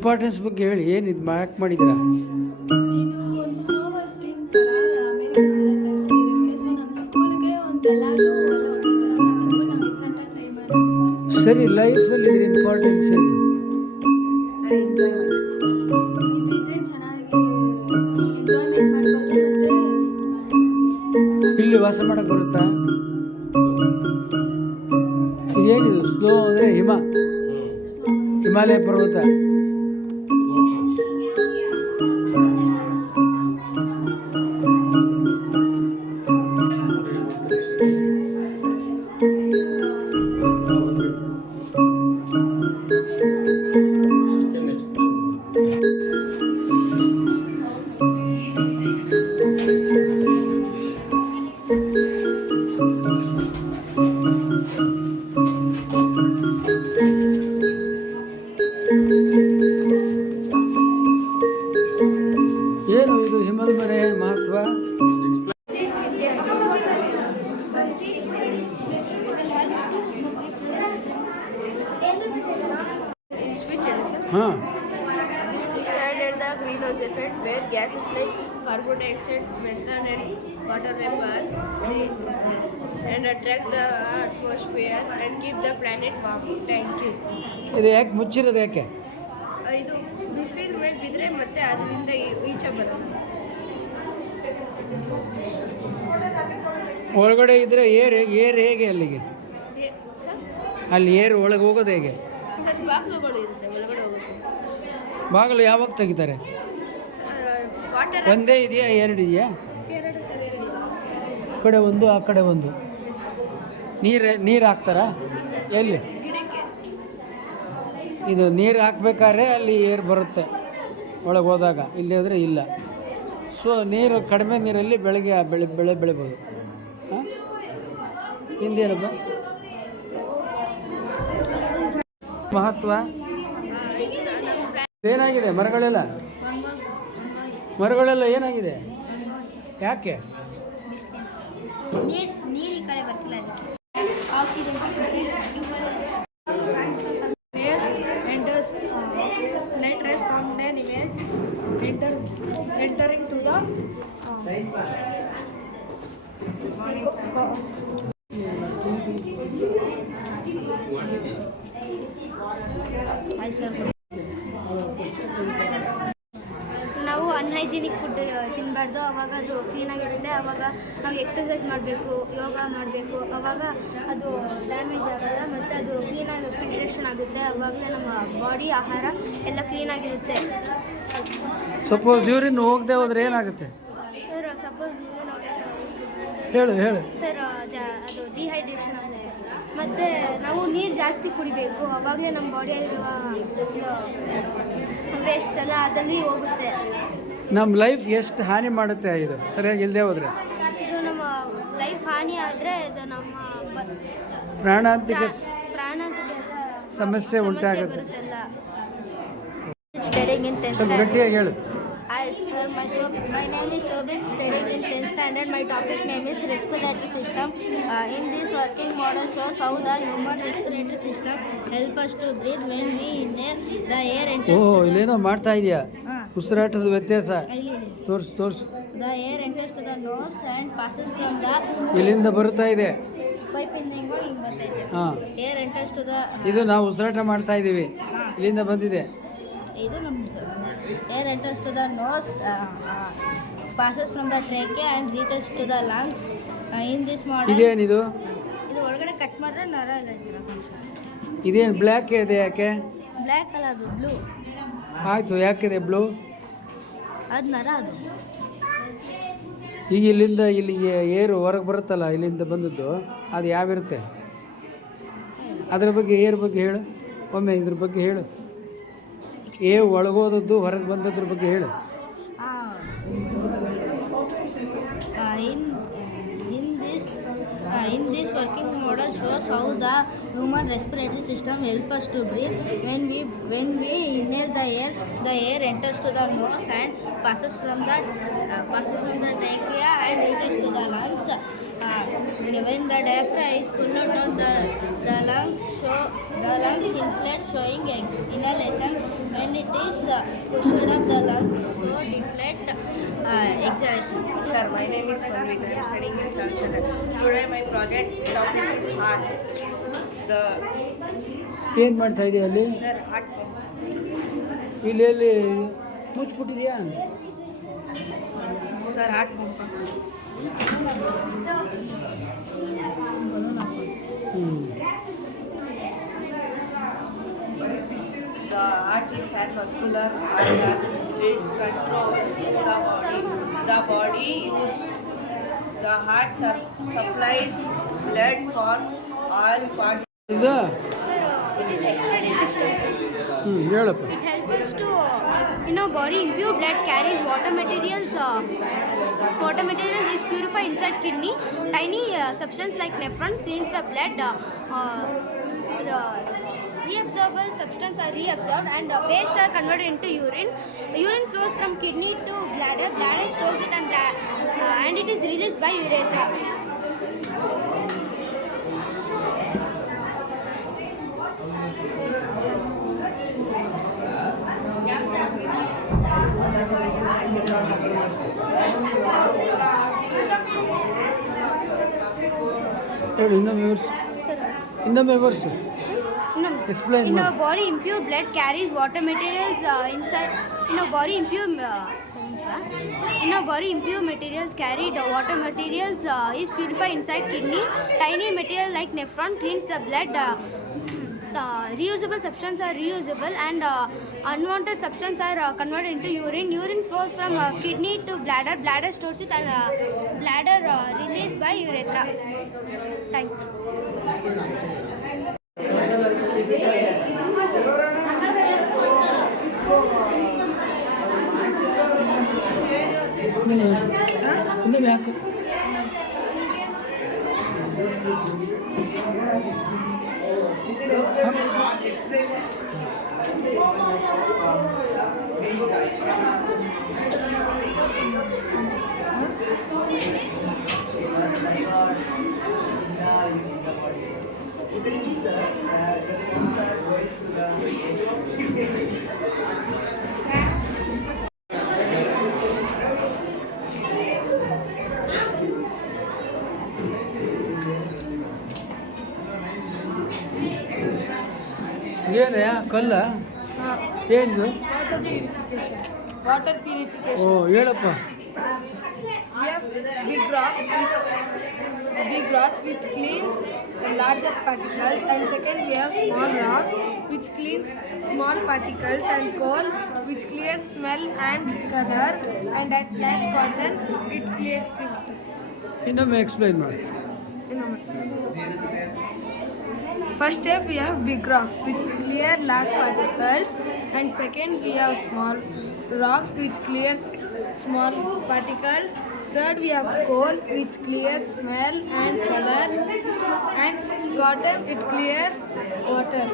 Importance ಬಗ್ಗೆ ಹೇಳಿ, ಏನು ಇದು ಯಾಕೆ ಮಾಡಿದ್ದೀರಾ? ಇದು ಒಂದು ಸ್ನೋ ವರ್ಕಿಂಗ್ ಥರ ಅಮೆರಿಕದಲ್ಲ ಜಾಸ್ತಿ ಇರುತ್ತೆ. ಸೊ ನಮ್ಮ ಸ್ಕೂಲ್ಗೆ ಒಂದೆಲ್ಲರೂ ಎಲ್ಲ ಒಂದೇ ಥರ ಮಾಡ್ತಿದ್ವಿ. ನಾವು ಡಿಫ್ರೆಂಟಾಗಿ ಟ್ರೈ ಮಾಡೋದು. ಸರಿ, ಲೈಫಲ್ಲಿ ಇದ್ರ ಇಂಪಾರ್ಟೆನ್ಸ್ ಏನು? ಇದಿದ್ರೆ ಚೆನ್ನಾಗಿ ಎಂಜಾಯ್ಮೆಂಟ್ ಮಾಡ್ಬೋದು. ಮತ್ತು ಇಲ್ಲಿ ವಾಸ ಮಾಡೋಕ್ಕೆ ಬರುತ್ತಾ? ಇದೇನಿದು? ಸ್ನೋ ಅಂದರೆ ಹಿಮಾಲಯ ಪರ್ವತ. ಏನು ಇದು ಹಿಮದ ಮೇಲೆ ಮಹತ್ವ? ಹಾಂ, this decided the greenhouse effect where gases like carbon dioxide, methane and water vapor and attract the atmosphere and keep the planet warm. Thank you. ಇದು ಯಾಕೆ ಮುಚ್ಚಿರೋದು? ಯಾಕೆ? ಇದು ಬಿಸಿಲಿನ ಮೇಲೆ ಬಿದ್ದರೆ ಮತ್ತೆ ಅದರಿಂದ ಈಚೆ ಬರೋದು. ಒಳಗಡೆ ಇದ್ರೆ ಏರ್ ಹೇಗೆ ಅಲ್ಲಿಗೆ? ಸರ್ ಅಲ್ಲಿ ಏರ್ ಒಳಗೆ ಹೋಗೋದು ಹೇಗೆ? ಸರ್ ಬಾಗಿಲುಗಳು ಇರುತ್ತೆ ಒಳಗಡೆ ಹೋಗುತ್ತೆ. ಬಾಗಿಲು ಯಾವಾಗ ತೆಗಿತಾರೆ? ವಾಟರ್ ಒಂದೇ ಇದೆಯಾ, ಎರಡು ಇದೆಯಾ? ಎರಡು ಸರ್, ಎರಡು ಈ ಕಡೆ ಒಂದು, ಆ ಕಡೆ ಒಂದು. ನೀರು ಹಾಕ್ತಾರಾ? ಎಲ್ಲಿ? ಗಿಡಕ್ಕೆ. ಇದು ನೀರು ಹಾಕ್ಬೇಕಾದ್ರೆ ಅಲ್ಲಿ ಏರ್ ಬರುತ್ತೆ ಒಳಗೆ ಹೋದಾಗ, ಇಲ್ಲಿ ಹೋದರೆ ಇಲ್ಲ. ಸೊ ನೀರು ಕಡಿಮೆ ನೀರಲ್ಲಿ ಬೆಳೆ ಬೆಳಿಬೋದು. ಹಾಂ, ಹಿಂದೇನಪ್ಪ ಮಹತ್ವ? ಏನಾಗಿದೆ? ಮರಗಳೆಲ್ಲ ಏನಾಗಿದೆ? ಯಾಕೆ? ನೀರು ಈ ಕಡೆ ಬರ್ತಿಲ್ಲ ಅದಕ್ಕೆ. Light rays from their image entering to the ನಾವು ಅನ್ಹೈಜಿನಿಕ್ ಫುಡ್ ತಿನ್ನಬಾರ್ದು. ಅವಾಗ ಅದು ಕ್ಲೀನಾಗಿರುತ್ತೆ. ಅವಾಗ ನಾವು ಎಕ್ಸಸೈಸ್ ಮಾಡಬೇಕು, ಯೋಗ ಮಾಡಬೇಕು. ಅವಾಗ ಅದು ಡ್ಯಾಮೇಜ್ ಆಗಲ್ಲ ಮತ್ತು ಅದು ಕ್ಲೀನಾಗಿ ಫಿಲ್ಟ್ರೇಷನ್ ಆಗುತ್ತೆ. ಅವಾಗಲೇ ನಮ್ಮ ಬಾಡಿ, ಆಹಾರ ಎಲ್ಲ ಕ್ಲೀನಾಗಿರುತ್ತೆ. ಸಪೋಸ್ ಯೂರಿನ್ ಹೋಗದೆ ಹೋದ್ರೆ ಏನಾಗುತ್ತೆ? ಸರ್ ಸಪೋಸ್ ಹೇಳು. ಸರ್ ಅದು ಡಿಹೈಡ್ರೇಷನ್ ಆಗುತ್ತೆ. ಮತ್ತು ನಾವು ನೀರು ಜಾಸ್ತಿ ಕುಡಿಬೇಕು. ಅವಾಗಲೇ ನಮ್ಮ ಬಾಡಿಯಲ್ಲಿರುವ ವೇಸ್ಟ್ ಎಲ್ಲ ಅದಲ್ಲಿ ಹೋಗುತ್ತೆ. ನಮ್ಮ ಲೈಫ್ ಎಷ್ಟು ಹಾನಿ ಮಾಡುತ್ತೆ ಇದು ಸರಿಯಾಗಿ ಇಲ್ಲದೆ ಹೋದರೆ? ಇದು ನಮ್ಮ ಲೈಫ್ ಹಾನಿ ಆದರೆ ಇದು ನಮ್ಮ ಪ್ರಾಣಾಂತಿಕ ಪ್ರಾಣಾಂತಿಕ ಸಮಸ್ಯೆ ಉಂಟಾಗುತ್ತೆ. ಬರುತ್ತಲ್ಲ. ಸ್ವಲ್ಪ ಗಟ್ಟಿಯಾಗಿ ಹೇಳು. My name is Sobit, studying in 10th standard. My topic name is respiratory system. In this working model shows how the human respiratory system help us to breathe when we inhale the air enters. ಇಲ್ಲೇನೋ ಮಾಡ್ತಾ ಇದೆಯಾ? ಉಸಿರಾಟದ ವ್ಯತ್ಯಾಸ ತೋರಿಸು. The air enters to the nose and passes from the ಇಲ್ಲಿಂದ ಬರುತ್ತಾ ಇದೆ pipe ಇಂದ ಬರ್ತೈತೆ. ಹಾಂ, Air enters to the ಇದು ನಾವು ಉಸಿರಾಟ ಮಾಡ್ತಾ ಇದ್ದೀವಿ, ಇಲ್ಲಿಂದ ಬಂದಿದೆ. ಇದು ನಮ್ಮದು. Air enters to the nose, passes from the trachea and reaches to the lungs. In this model ಇದೇನಿದು? ಇದು ಒಳಗಡೆ ಕಟ್ ಮಾಡಿದ್ರೆ ನರ ಎಲ್ಲ ಇರ್ತೀರ. ಇದೇನು ಬ್ಲ್ಯಾಕ್ ಇದೆ? ಯಾಕೆ? ಬ್ಲ್ಯಾಕ್ ಅಲ್ಲ, ಅದು ಬ್ಲೂ. ಆಯಿತು, ಯಾಕಿದೆ ಬ್ಲೂ? ಅದು ನರ. ಅದು ಈಗ ಇಲ್ಲಿಂದ ಇಲ್ಲಿಗೆ ಏರು ಹೊರಗೆ ಬರುತ್ತಲ್ಲ, ಇಲ್ಲಿಂದ ಬಂದದ್ದು, ಅದು ಯಾವಿರುತ್ತೆ? ಅದರ ಬಗ್ಗೆ, ಏರ್ ಬಗ್ಗೆ ಹೇಳು ಒಮ್ಮೆ. ಇದ್ರ ಬಗ್ಗೆ ಹೇಳು. ಒಳಗೋದದ್ದು ಹೊರಗೆ ಬಂದದ್ರ ಬಗ್ಗೆ ಹೇಳು. In this working model shows how the human respiratory system helps us to breathe. When we inhale the air enters to the nose and passes from the trachea and reaches to the lungs. When the diaphragm is pulled out of the lungs inflate, showing inhalation. When it is pushed up, the lungs show deflate, exhalation. Sir, my name is Manvita. I am studying in Chalchana. Today my project topic is heart. The ಏನು ಮಾಡ್ತಾ ಇದೆಯಾ ಅಲ್ಲಿ? sir heart ಇಲ್ಲಿ ಎಲ್ಲಿ ಮುಚ್ಚಿಬಿಟ್ಟಿದೆಯಾ? sir heart pump. The heart is a muscular organ. It controls the body use. The heart supplies blood for all parts. ಇದು Sir, it is X-ray system. ಹೇಳಪ್ಪ. It helps us to, body impure blood carries water materials. Water materials is purified inside kidney. Tiny substance like nephron cleans the blood. Reabsorbable substance are reabsorbed and waste are converted into urine. Urine flows from kidney to bladder. Bladder stores it and it is released by urethra. ಹೇಳಿ ಇನ್ನೊಮ್ಮೆ ವಿವರಿಸಿ. Sir, ಇನ್ನೊಮ್ಮೆ ವಿವರಿಸಿ. Explain in more. our body, impure blood carries water materials inside. In our body, impure materials carried water materials is purified inside kidney. Tiny material like nephron cleans the blood. Reusable substances are reusable and unwanted substances are converted into urine. Urine flows from kidney to bladder. Bladder stores it and bladder released by urethra. Thank you. ಇನ್ನೊಮ್ಮೆ ಯಾಕೆ? ಏನೇ ಕಲ್ಲ ಏನಿದು? Water purification. ಓ ಹೇಳಪ್ಪ. We have big rocks which cleans larger particles, and second we have small rocks which cleans small particles, and coal which clears smell and color, and at last cotton it clears the water. ಇನ್ನೊಮ್ಮೆ explain ಮಾಡಿ. First step we have big rocks which clear large particles, and second we have small rocks which clears small particles. Third we have coal which clears smell and color, and cotton it clears water.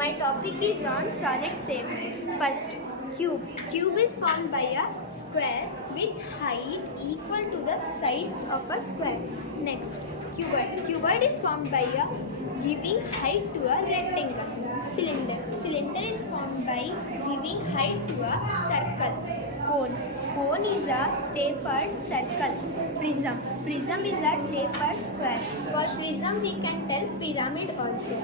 My topic is on solid shapes. First, cube. Cube is formed by a square with height equal to the sides of a square. Next, cuboid. Cuboid is formed by a giving height to a rectangle. Cylinder. Cylinder is formed by giving height to a circle. Cone. Cone is a tapered circle. Prism. Prism is a tapered square. For prism we can tell pyramid also.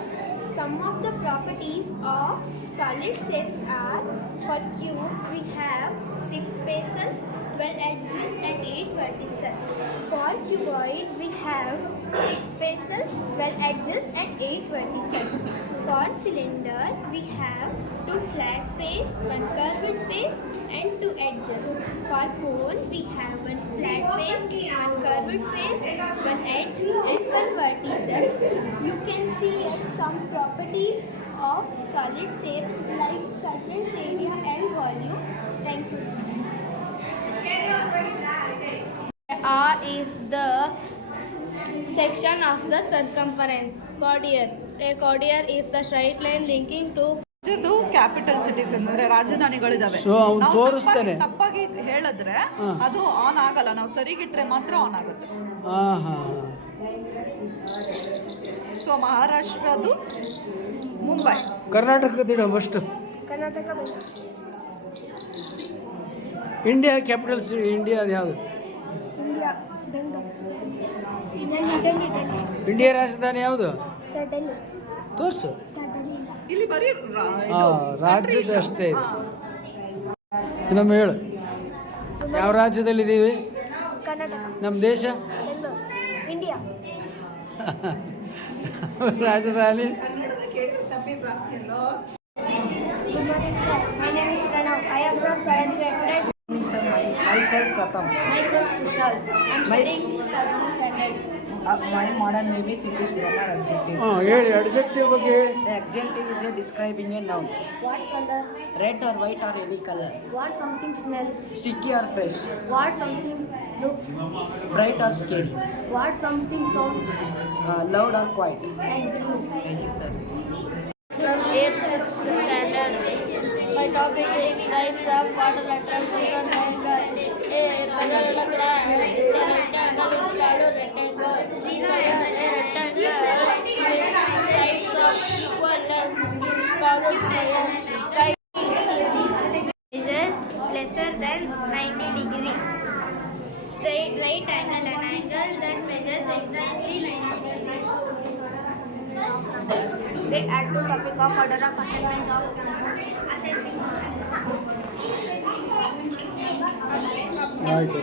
Some of the properties of solid shapes are: for cube we have 6 faces, 12 edges and 8 vertices. For cuboid we have 6 faces, 12 edges and 8 vertices. For cylinder we have 2 flat face, 1 curved face and 2 edges. For cone we have 1 flat face, 1 curved face, 1 edge and 1 vertices. You can see some properties of solid shapes like surface area and volume. Thank you, sir. R is the section of the circumference. Quadrature. A quadrature is the straight line linking two. ರಾಜ್ಯದ್ದು capital cities ಅಂದರೆ ರಾಜಧಾನಿಗಳಿದಾವೆ. So, ಅವ್ನು ನಾವು ತೋರಿಸ್ತಾನೆ. ತಪ್ಪಾಗಿ ಹೇಳಿದ್ರೆ ಅದು on ಆಗಲ್ಲ, ನಾವು ಸರಿಗಿಟ್ರೆ ಮಾತ್ರ ಆನ್ ಆಗುತ್ತೆ. ಹಾಂ ಹಾಂ. ಸೊ ಮಹಾರಾಷ್ಟ್ರದ್ದು ಮುಂಬೈ. ಕರ್ನಾಟಕದಿಡ first. Karnataka India capital city ಇಂಡಿಯಾದ ಯಾವುದು? ಇಂಡಿಯಾ ಬೆಂಗಳೂರು. ಡೆಲ್ಲಿ. ಇಂಡಿಯಾ ರಾಜಧಾನಿ ಯಾವುದು? ಸರ್ ಡೆಲ್ಲಿ. ತೋರಿಸು. ಸರ್ ಡೆಲ್ಲಿ. ಇಲ್ಲಿ ಬರೀ ಹಾಂ, ರಾಜ್ಯದ ಅಷ್ಟೇ ಇದೆ. ಇನ್ನೊಮ್ಮೆ ಹೇಳು, ಯಾವ ರಾಜ್ಯದಲ್ಲಿದ್ದೀವಿ? ಕರ್ನಾಟಕ. ನಮ್ಮ ದೇಶ? ಬೆಂಗಳೂರು. ಇಂಡಿಯಾ. ರಾಜಧಾನಿ? Good morning, sir. My name is Pranav. I am from 7th grade. Myself Pratham. Myself Kushal. I am My- studying 7th standard. My modern name is English grammar adjective. ಹಾಂ ಹೇಳಿ, ಅಡ್ಜೆಕ್ಟಿವ್ ಬಗ್ಗೆ ಹೇಳಿ. The adjective is a describing a noun. What color? Red or white or any color. What something smell? Sticky or fresh. What something looks? Bright or scary. What something sounds? Loud or quiet. Thank you. Thank you, sir. From 8th standard. My topic is types of quadrilateral triangle. A parallelogram is a rectangle is called a rectangle. Square, a rectangle with sides of equal length is called a square. Is lesser than 90 degree. Straight right angle, an angle that measures exactly 90 degree. They add to topic of order of assignment of ಆಯಿತು.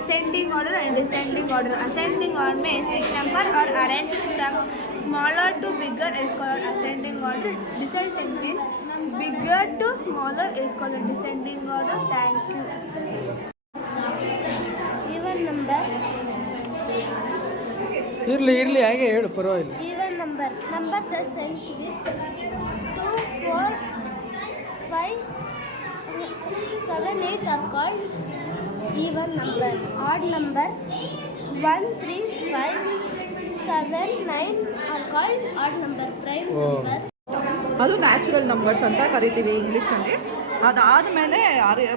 ascending order and descending order. Ascending order means in number or arranged from smaller to bigger is called ascending order. Descending means bigger to smaller is called descending order. Thank you. Even number. ಇರಲಿ ಹಾಗೆ ಹೇಳು, ಪರವಾಗಿಲ್ಲ. Even number that ends with 2, 4, 5, 7, 8 are called even number. Odd number 1, 3, 5, 7, 9 are called odd number. Prime Oh. number. ಅದು natural numbers ಅಂತ ಕರಿತೀವಿ ಇಂಗ್ಲೀಷಲ್ಲಿ. ಅದಾದಮೇಲೆ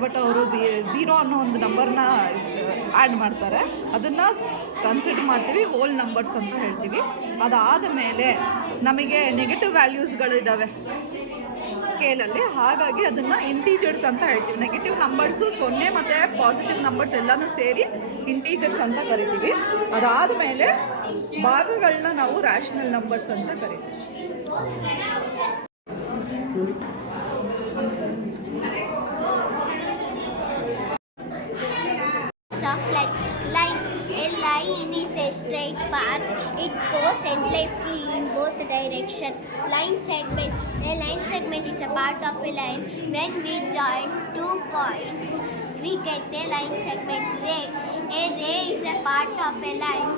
but ಅವರು ಝೀರೋ ಅನ್ನೋ ಒಂದು ನಂಬರ್ನ ಆ್ಯಡ್ ಮಾಡ್ತಾರೆ, ಅದನ್ನು ಕನ್ಸಿಡರ್ ಮಾಡ್ತೀವಿ ಹೋಲ್ ನಂಬರ್ಸ್ ಅಂತ ಹೇಳ್ತೀವಿ. ಅದಾದ ಮೇಲೆ ನಮಗೆ ನೆಗೆಟಿವ್ ವ್ಯಾಲ್ಯೂಸ್ಗಳಿದ್ದಾವೆ ಸ್ಕೇಲಲ್ಲಿ, ಹಾಗಾಗಿ ಅದನ್ನು ಇಂಟೀಜರ್ಸ್ ಅಂತ ಹೇಳ್ತೀವಿ. ನೆಗೆಟಿವ್ ನಂಬರ್ಸು 0 ಮತ್ತು ಪಾಸಿಟಿವ್ ನಂಬರ್ಸ್ ಎಲ್ಲನೂ ಸೇರಿ ಇಂಟೀಜರ್ಸ್ ಅಂತ ಕರಿತೀವಿ. ಅದಾದಮೇಲೆ ಭಾಗಗಳನ್ನ ನಾವು ರ್ಯಾಷನಲ್ ನಂಬರ್ಸ್ ಅಂತ ಕರಿತೀವಿ. Of line. A line is a straight path. It goes endlessly in both directions. Line segment. A line segment is a part of a line. When we join 2 points, we get a line segment. Ray. A ray is a part of a line.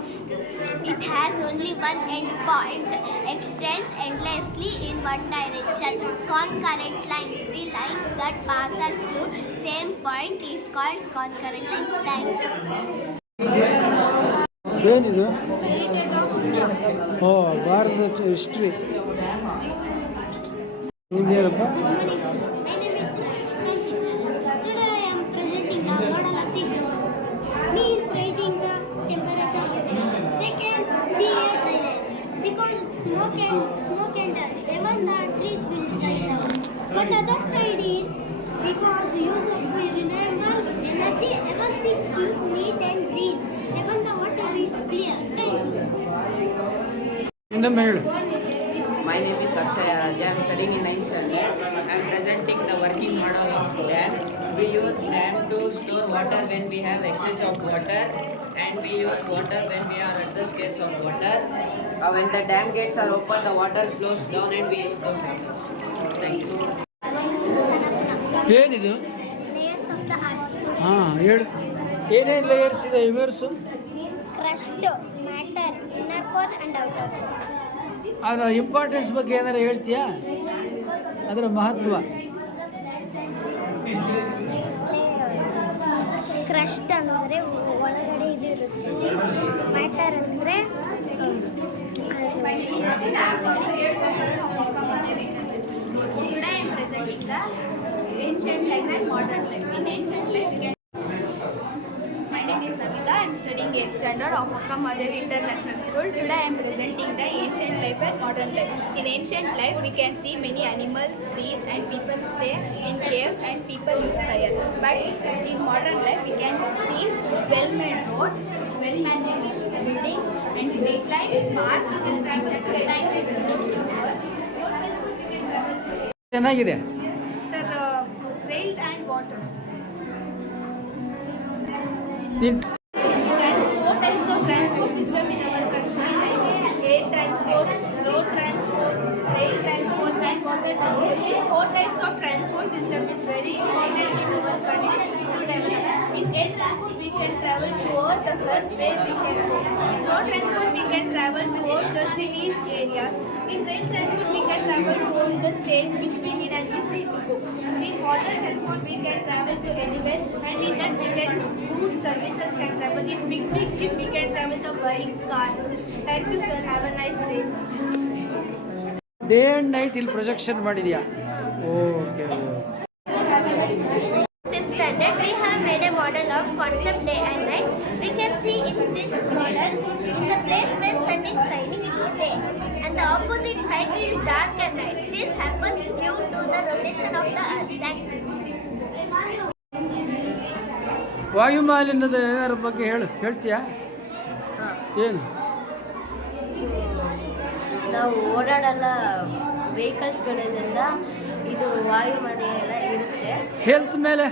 It has only one end point. Extends endlessly in one direction. Concurrent lines. The lines that passes to same point is called concurrent lines. Thank you. ಏನಿದು? Heritage of India. ಓ, ಭಾರತದ history. ನಿಂದು ಹೇಳಪ್ಪ. Good morning, sir. My name is Francis. Today I am presenting the model of the globe. Means raising the temperature of the air. Second, sea air trailer. Because smoke and dust, even the trees will die down. But other side is because use of renewable energy, even things look neat and green. Even the water is clear. Thank you. ಇನ್ನೊಮ್ಮೆ ಹೇಳು. My name is Akshay Raj. I am studying in 9th standard. I am presenting the working model of dam. We use dam to store water when we have excess of water, and we use water when we are at the scarce of water. When the dam gates are open, the water flows down and we use those waters. Thank you. ಏನಿದು? Layers of the earth. ಹಾಂ ಹೇಳು. ಏನೇನು layers ಇದೆ ವಿವರಿಸು. Crust, matter, inner core and outer core. ಅದರ importance ಬಗ್ಗೆ ಏನಾರು ಹೇಳ್ತೀಯಾ? ಅದರ ಮಹತ್ವ. ಕ್ರಸ್ಟ್ ಅಂದರೆ ವೇರ್ ಅಂದರೆ Today I am presenting the ancient life and modern life. In ancient life, my name is Namita. I am studying 8th standard of Akka Mahadevi International School. Today I am presenting the ancient life and modern life. In ancient life, we can see many animals, trees, and people stay in caves and people use fire. But in modern life, we can see well-made roads, well-managed buildings, and street lights, parks, etc. Thank you, sir. ಚೆನ್ನಾಗಿದೆ. Sir, rail and water. Four types of transport system in our country: air transport, road transport, rail transport, and water transport. These four types of transport system is very important in our country to develop. In air transport, we can travel toward the earth where we can go. In road transport, we can travel toward the cities areas. In rail transport, we can travel toward the states which we need and which need to go. In water transport, we can travel to anywhere, and in that we can goods services can travel. In big ship, we can travel to bikes, cars. Thank you, sir. Have a nice day. Day and night ಇಲ್ಲಿ projection ಮಾಡಿದ್ಯಾ? Okay. This standard, we have made a model of concept day and night. We can see in this model, in the place where sun is shining, it is day, and the opposite side is dark and night. This happens due to the rotation of the earth. Thank you. ವಾಯುಮಾಲಿನ್ಯದ ಏನಾರ ಬಗ್ಗೆ ಹೇಳ್ತೀಯಾ? ಏನು? ನಾವು ಓಡಾಡಲ್ಲ ವೆಹಿಕಲ್ಸ್ಗಳಲ್ಲೆಲ್ಲ ಇದು ವಾಯುಮಾಲಿನ್ಯ ಎಲ್ಲ ಇರುತ್ತೆ. Health ಮೇಲೆ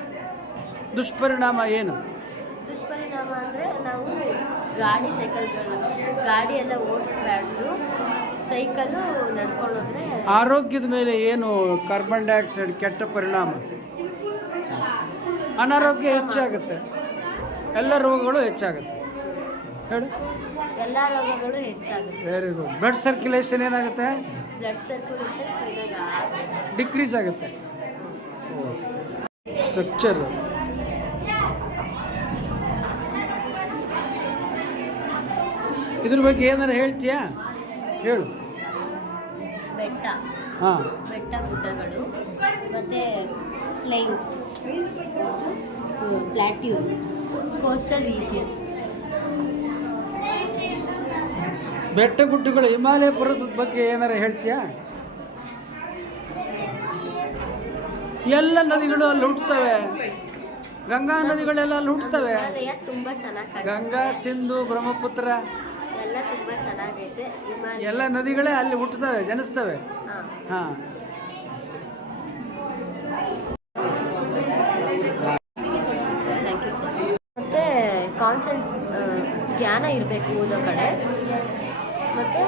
ದುಷ್ಪರಿಣಾಮ ಏನು? ದುಷ್ಪರಿಣಾಮ ಅಂದರೆ ನಾವು ಗಾಡಿ ಎಲ್ಲ ಓಡಿಸ್ಬಾರ್ದು, ಸೈಕಲ್ಲು ನಡ್ಕೊಂಡೋದ್ರೆ. ಆರೋಗ್ಯದ ಮೇಲೆ ಏನು ಕಾರ್ಬನ್ ಡೈಆಕ್ಸೈಡ್ ಕೆಟ್ಟ ಪರಿಣಾಮ? ಅನಾರೋಗ್ಯ ಹೆಚ್ಚಾಗುತ್ತೆ, ಎಲ್ಲ ರೋಗಗಳು ಹೆಚ್ಚಾಗುತ್ತೆ. ಹೇಳು. ಎಲ್ಲ ರೋಗಗಳು ಹೆಚ್ಚಾಗುತ್ತೆ. Very good. ಬ್ಲಡ್ ಸರ್ಕ್ಯುಲೇಷನ್ ಏನಾಗುತ್ತೆ? ಬ್ಲಡ್ ಸರ್ಕ್ಯುಲೇಷನ್ ಡಿಕ್ರೀಸ್ ಆಗುತ್ತೆ. ಸ್ಟ್ರಕ್ಚರ್ ಇದ್ರ ಬಗ್ಗೆ ಏನಾರು ಹೇಳ್ತೀಯಾ? ಹೇಳು. ಬೆಟ್ಟ ಗುಡ್ಡಗಳು, ಮತ್ತು ಪ್ಲೇನ್ಸ್, ಪ್ಲಾಟ್ಯೂಸ್, ಕೋಸ್ಟಲ್ ರೀಜಿಯನ್. ಬೆಟ್ಟ ಗುಡ್ಡಗಳು, ಹಿಮಾಲಯ ಪರ್ವತದ ಬಗ್ಗೆ ಏನಾರು ಹೇಳ್ತೀಯಾ? ಎಲ್ಲ ನದಿಗಳು ಅಲ್ಲಿ ಹುಟ್ಟುತ್ತವೆ, ಗಂಗಾ ನದಿಗಳೆಲ್ಲ ಅಲ್ಲಿ ಹುಟ್ಟುತ್ತವೆ. ತುಂಬ ಚೆನ್ನಾಗಿ ಗಂಗಾ, ಸಿಂಧು, ಬ್ರಹ್ಮಪುತ್ರ ಎಲ್ಲ ತುಂಬ ಚೆನ್ನಾಗೈತೆ. ಎಲ್ಲ ನದಿಗಳೇ ಅಲ್ಲಿ ಹುಟ್ಟುತ್ತವೆ, ಜನಿಸ್ತವೆ. ಹಾಂ. ಮತ್ತು ಜ್ಞಾನ ಇರಬೇಕು ಓದೋ ಕಡೆ, ಮತ್ತು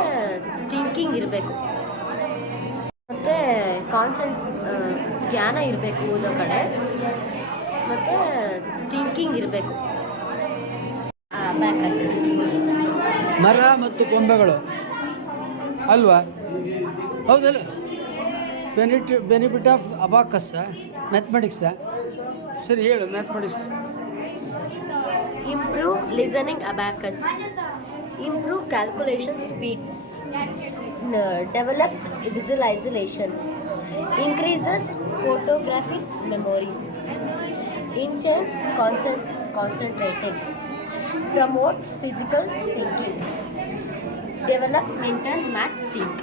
ಥಿಂಕಿಂಗ್ ಇರಬೇಕು. ಜ್ಞಾನ ಇರಬೇಕು ಓದೋ ಕಡೆ, ಮತ್ತು ಥಿಂಕಿಂಗ್ ಇರಬೇಕು. ಅಬ್ಯಾಕಸ್. ಮರ ಮತ್ತು ಕೊಂಬೆಗಳು ಅಲ್ವಾ? ಹೌದಲ್ಲ? ಬೆನಿಫಿಟ್ ಆಫ್ ಅಬಾಕಸ್ಸಾ, ಮ್ಯಾಥಮೆಟಿಕ್ಸಾ? ಸರಿ ಹೇಳು. Mathematics. Improve listening abacus. Improve calculation speed. Develops visualizations. Increases photographic memories. Enhances concentrating. Promotes physical thinking. Develop mental math think.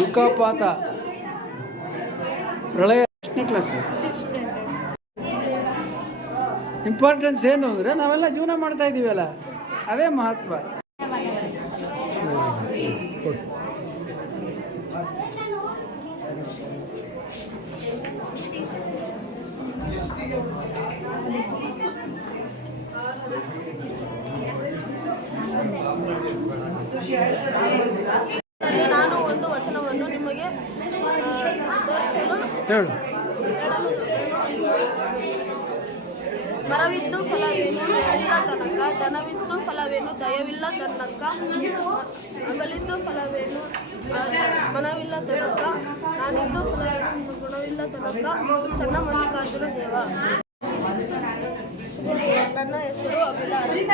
ಉಲ್ಕಾಪಾತ, ಪ್ರಳಯ ಎಷ್ಟನೇ ಕ್ಲಾಸ್? ಇಂಪಾರ್ಟೆನ್ಸ್ ಏನು ಅಂದರೆ ನಾವೆಲ್ಲ ಜೀವನ ಮಾಡ್ತಾ ಇದ್ದೀವಲ್ಲ, ಅದೇ ಮಹತ್ವ. ನಾನು ಒಂದು ವಚನವನ್ನು ನಿಮಗೆ ತೋರಿಸಲು ಹೇಳು. ಮರವಿದ್ದು ಫಲವೇನು ಹೇಳಿದ ತನಕ, ಧನವಿದ್ದು ಫಲವೇನು ದಯವಿಲ್ಲ ತನಕ, ಅಗಲಿದ್ದು ಫಲವೇನು ಮನವಿಲ್ಲ ತನಕ, ನಾನಿದ್ದು ಫಲವೇನು ಗುಣವಿಲ್ಲ ತನಕ, ಚನ್ನ ಮಲ್ಲಿಕಾರ್ಜುನ ದೇವ. ನನ್ನ ಹೆಸರು ಅಭಿಲಾಷ್.